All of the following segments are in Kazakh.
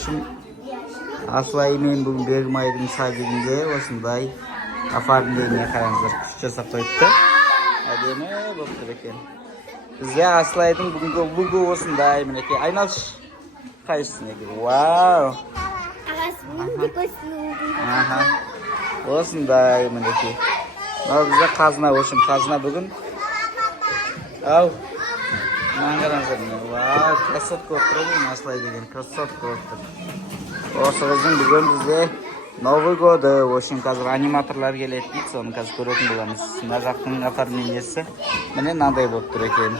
kardeşim Aslay men bugün Begmay'dın sadeginde osunday afarındayım karаңыздар күш жасап қойыпты. Әдемі болып тұр екен. Бізде Асылайдың бүгінгі лугы осындай мінекей. Айналш. Қайсысын екен? Вау. Осындай мінекей. Мынау бізде қазына өшім. Қазына бүгін. Ау. Мынаны қараңыздар міне. Вау, красотка болып тұр ғой Асылай деген. Красотка болып тұр. Осы қыздың бүгін бізде Новый годы, в общем, қазір аниматорлар келеді дейді, соны қазір көретін боламыз. Мына жақтың оформлениесі міне мынандай болып тұр екен.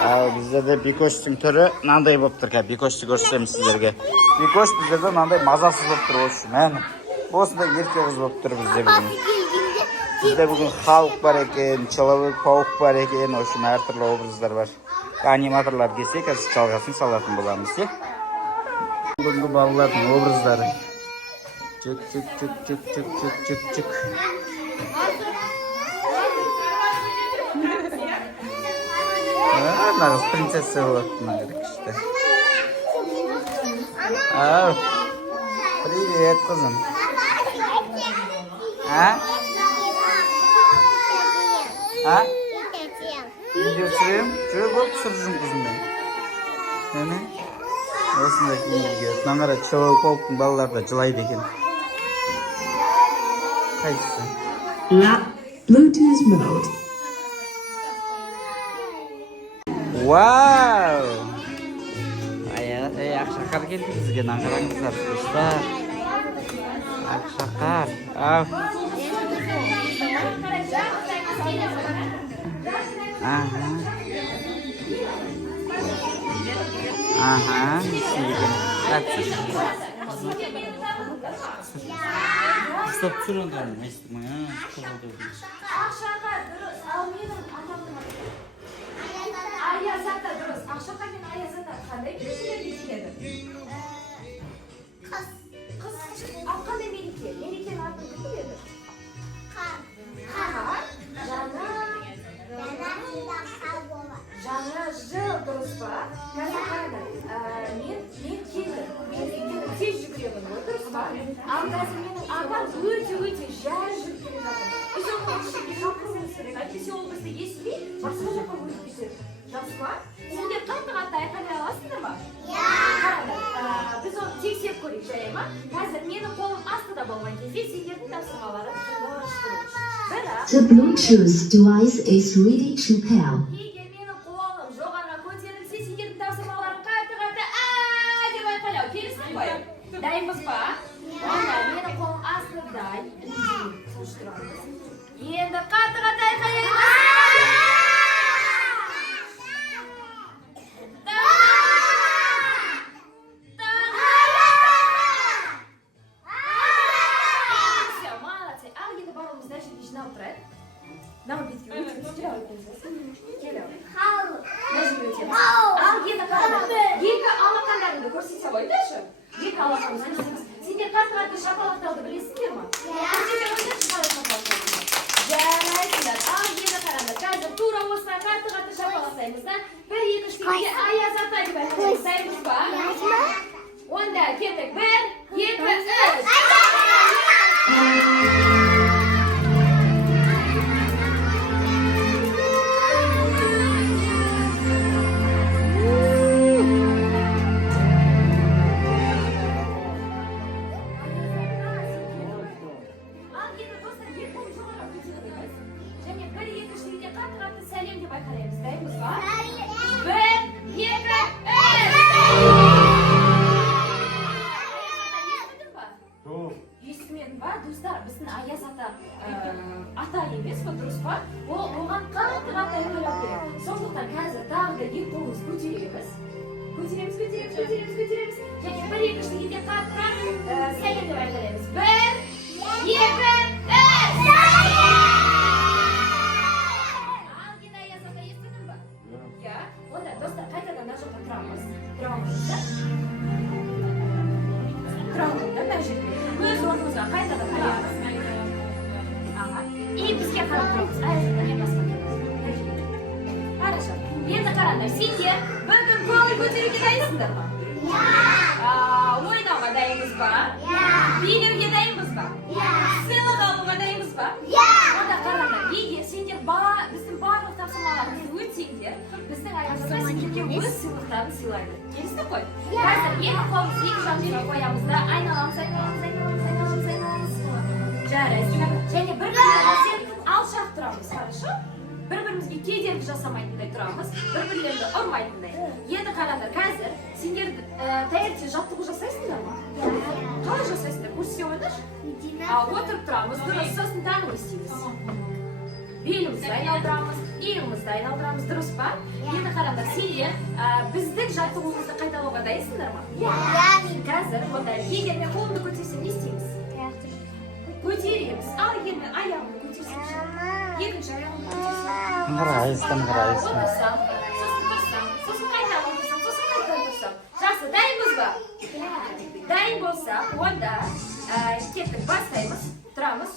Ал біздерде бикоштың түрі мынандай болып тұр. Бикошты көрсетеміз сіздерге. Бикош біздерде мынандай мазасыз болып тұр осы. Мәні. Осындай ерке қыз болып тұр бізде бүгін. Бізде бүгін халық бар екен, человек паук бар екен, в общем, әртүрлі образдар бар. Аниматорлар келсе, қазір жалғасын салатын боламыз, е? Бүгінгі балалардың образдары. Çık. Nağız prinsesse olattın işte. Aa, привет kızım. Ha? Ha? Video sürüyorum. Şöyle bak sürücüm kızım ben. Yani. Осындай video. Наңара чоловік полктың балалары да жылайды екен. Қайсысы? Bluetooth mode. Вау! Ақшақар келді бізге, наңғараңыздар. Достар. Ақшақар. Ау. Aha, istedim. Kaçsın. Stop şuradan mı istedim ya? Akşakar duruz. Almıyorum anladım. Ayazata duruz. Akşakar ben ayazata. Kanday bilgileri. Kız. Akşakar Melike. Melike'nin adını biliyordu. Жаңа жыл дұрыс па? Қазір қараңдар, мен келдім. Мен тез жүгіремін ғой, дұрыс па? Ал қазір менің апам өте жай жүріп келе жатыр. Біз оның ішінде шапқызымыз керек. Әйтпесе ол бізді естімей, басқа жаққа өтіп кетеді. Жақсы ма? Сендер қатты айқайлай аласыңдар ма? Иә! Қараңдар, біз оны тексеріп көрейік, жарай ма? Қазір менің қолым астында болған кезде сендердің тапсырмалары орындалып. The Bluetooth device is ready to pair. Дайынбыз ба? Онда менің қолым астындай. Енді қатты айқайлайық. Все, молодцы. Ал енді барлығымыз дальше жиналып тұрайық. Нам бетке өтеміз. Келіп. Нәжім өтеміз. Ал енді қараңдар. Екі алақандарыңды көрсете қойыңдаршы. Екі алақанымыз көрсетеміз. Сендер қатты шапалақтауды білесіңдер ма? Көрсете қойыңдаршы қалай шапалақтауды. Жарайсыңдар. Ал енді қараңдар. Қазір тура осыдан қатты шапалақтаймыз да. Бір, екі, үш дегенде аяз ата деп айтамыз ба? Онда кеттік. Бір, екі, үш. Сәлем деп айқайлаймыз, дайынбыз ба? Бір, екі, үш! Естідің ба? Естімедің ба? Достар, біздің Аяз ата емес па, дұрыс па? Оған қатты айқайлау керек. Сондықтан қазір тағы да екі қолымыз көтереміз. Көтереміз. Және бір, екі, үш дегенде қатты сәлем деп айқайлаймыз. Бір, екі, үш! Достар, қайтадан мына жаққа тұрамыз. Тұрамыз да мына жерге. Өз орнымызға қайтадан тұрамыз. И бізге қарап тұрамыз. Аяжында мен басқа келеміз. Хорошо. Енді қараңдар, сендер бүгін көңіл көтеруге дайынсыңдар ма? Иә! Ойда ba? Videoga daymiz ba? Siyliq olishga daymiz ba? Mana qaranglar, ega senga bizning barliq tavsiyalarimizni o'tsanglar, bizning ayolimiz senga o'z siyliqlarini silaydi. Esda qo'y. Hozir eng qo'limizni ishonchga qo'yamizda, aylanamiz. Jarayt. Senga bir-birimizga alshaq turamiz, хорошо? Bir-birimizga keyinlik jasamaydiday turamiz, bir-birlarini urmaydiday. Endi qaranglar, hozir senga tayyorchi jotliq jasaysizlarmi? Qanday jasaysizlar? Kursiga o'tir. O'tirib turamiz, durust so'zni ta'lim istaymiz. Belimizni aylantiramiz, iyimizni aylantiramiz, durustmi? Endi qaranglar, senga bizning jotlig'imizni qaytaroqqa daysizlarmi? Hozir bunday yigirma qo'lni ko'tarsang ne istaymiz? Ko'taramiz. Yigirma oyog'ini ko'tarsang. Ikkinchi oyog'ini ko'tarsang. Ngrayisdan. O'tirsam, so'zim qaytaroq o'tirsam. Yaxshi, daymizmi? Daym bo'lsa, onda ketdik, bastaymiz, turamiz.